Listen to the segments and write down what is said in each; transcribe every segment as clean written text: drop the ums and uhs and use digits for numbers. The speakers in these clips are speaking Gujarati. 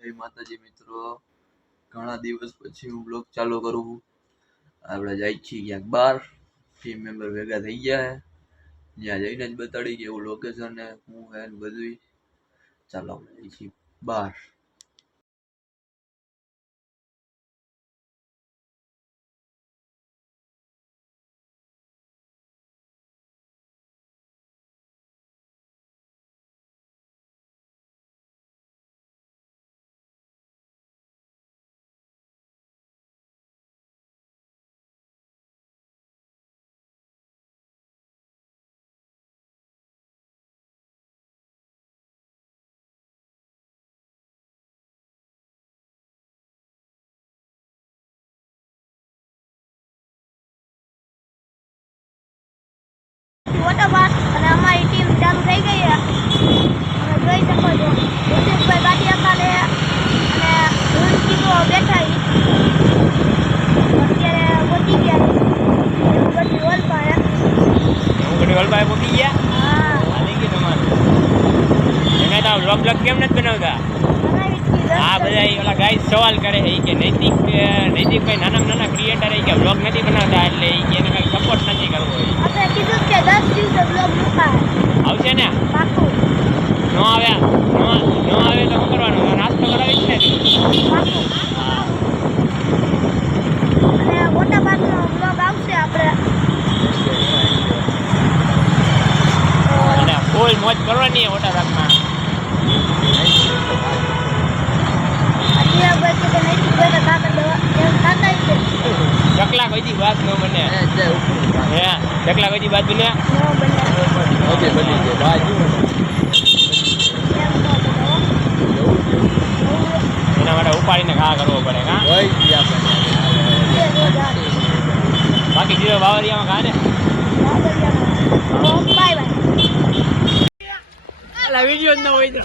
જય માતાજી મિત્રો, ઘણા દિવસ પછી હું બ્લોગ ચાલુ કરું. આપણે જાય છીએ ક્યાંક બહાર, ટીમ મેમ્બર ભેગા થઈ ગયા છે. ત્યાં જઈને જ બતાડી કે એવું લોકેશન ને હું હે ને બધું. ચાલો આપણે જઈએ છીએ બહાર. વોટર પાર્ક અને અમારી ટીમ ચાલુ થઈ ગઈ છે. તમે જોઈ શકો છો ઉદયભાઈ ગાંઠિયા ખાતે અને ધૂળકીઓ બેઠા અત્યારે પહોંચી ગયા બધી વલપાએ પહોંચી ગયા. હા આવી ગયું તમારું. એને તો વ્લોગ કેમ નથી બનાવતા? આ બધા ઓલા ગાઈસ સવાલ કરે છે કે નૈતિકભાઈ નાના ક્રિએટર કે વ્લોગ નથી બનાવતા, એટલે એને કઈ સપોર્ટ નથી કરવો. આપણે કીધું કે 10 દિવસે બ્લોગ મુકાય આવશે ને? પાકું. નો આવે તો શું કરવાનું? નાસ્તો કરાવી જ ને. પાકું. અને વોટર પાર્કનો બ્લોગ આવશે આપણે. અને ફૂલ મોજ કરવાની વોટર પાર્કમાં. ચકલા કોઈ દી વાત ન બને. ચકલા કોઈ દી વાત બને. એના માટે ઉપાડીને ઘા કરવો પડે. બાકી જીરો બાવરિયામાં ઘા ને વિડીયો ન હોય.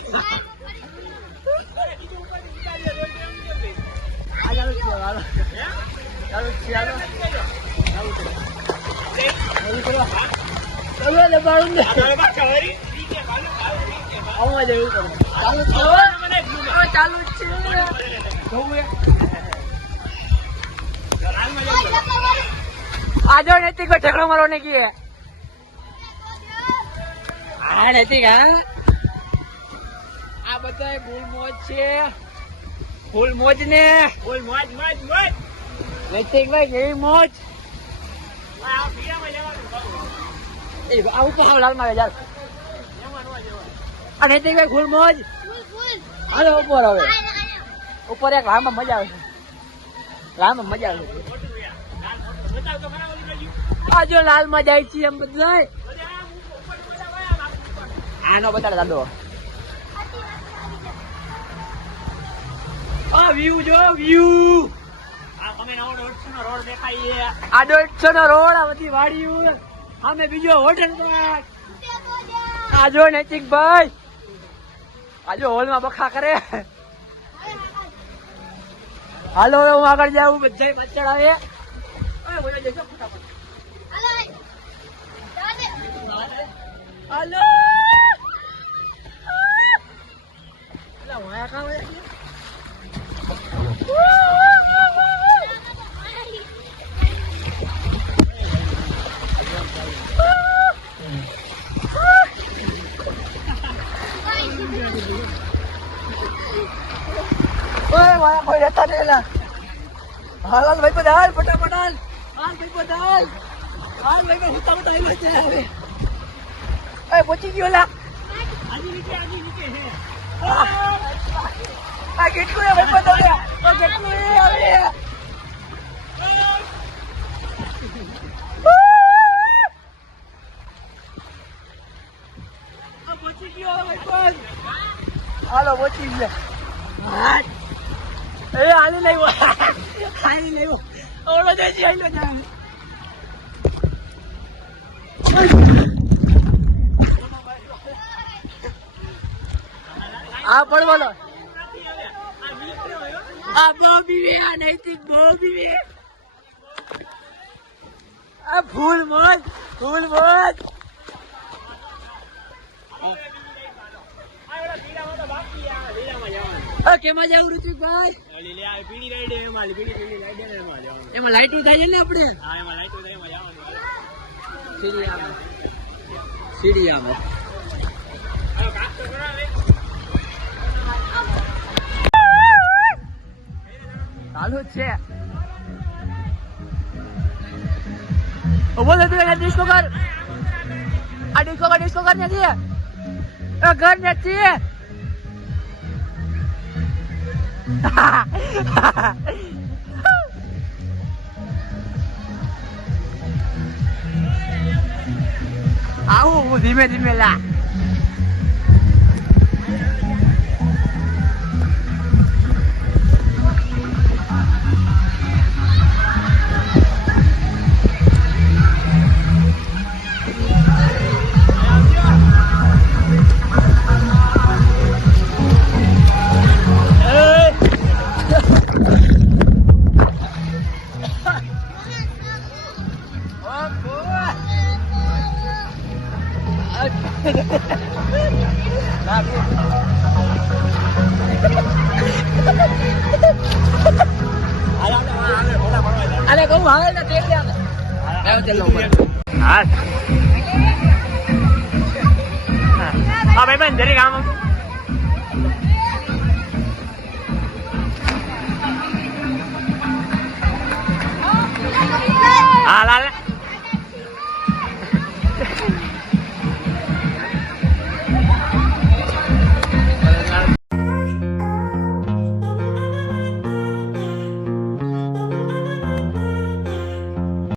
આજો નૈતિક ભાઈ ઠેકડો મારો ને કી હા નૈતિક. હા આ બધા ફૂલ મોજ છે. ફૂલ મોજ ને ફૂલ મોજ નૈતિક ભાઈ કેવી મોજ. આ ઉપર લાલ મારે યાર. આ નૈતિક ભાઈ ફૂલ મોજ. હાલો ઉપર હવે ઉપર એક લાલમાં મજા આવે છે. લાલમાં મજા આવે છે. આ જો લાલમાં જાય છે એમ બધા. આનો બતાડે દાદો. આ વ્યૂ જો વ્યૂ. આ તમે નવો 150 નો રોડ દેખાય. આ 150 નો રોડ. આ બધી વાડીઓ. અમે બીજો હોટલ પર. આ જો નૈતિક ભાઈ આજો હોલમાં બખા કરે. હાલો હું આગળ જાઉં. બધા બચ્ચા આવે. હાલો કોઈ રહેતા નહીં. હાલ ભાઈ બધા ફટાફટ હાલ ભાઈ બધા હાલ ભાઈ હું તમે આવી છે હવે. પહોંચી ગયો લા. આ કેટલું ભાઈ બધા કેટલું આવે. પહોંચી ગયો ભાઈ. હાલો પહોંચી ગયા. એ હાલી નહીં હાલી નહીં ઓળો દેજી આઈલો જા. આ પણ બોલો. આ બોબી વે. આ નૈતિક બોબી વે. આ ફૂલ મોજ ફૂલ મોજ. બાકી લીલામાં જવાનું. કેમાં જાવ ઋતિકભાઈ? એમાં લાઈટું થાય છે ને આપણે? સીડી આવે. ચાલુ જ છે. બોલો તું ડિસ્કો કર. આ ડિસ્કો કર નથી. ઘર નથી. આવું ધીમે ધીમે લા. અરે કહું હવે ને તેલ લે આવે. ચલો હા ભાઈ બેન જરી કામ. હા લાલ